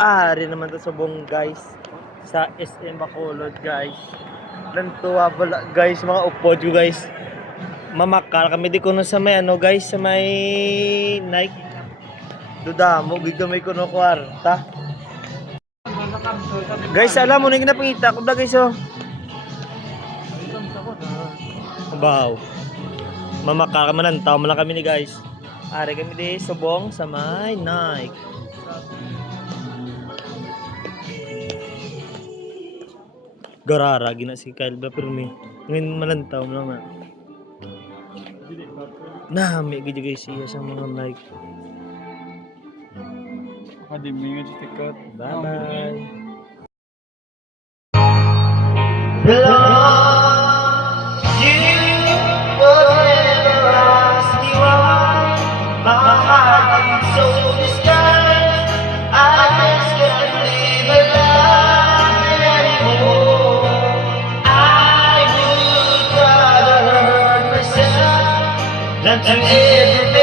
Ari naman to subong guys sa SM Bacolod guys. Nantuwa pala guys mga upod ko guys. Mamakal kami di kuno sa may ano guys sa may Nike. Duda mo gid may kuno kwarta. Guys alam mo na ginapangita ko da guys oh. Wow. Mamakal kami nantaw mo lang kami ni guys. Ari kami di subong sa may Nike. Garara gina si Kyle ba pero may ngayon malantaw mo lang na may gid guys siya sa mga like. Hadi mingat si tikat. Bye bye. And everything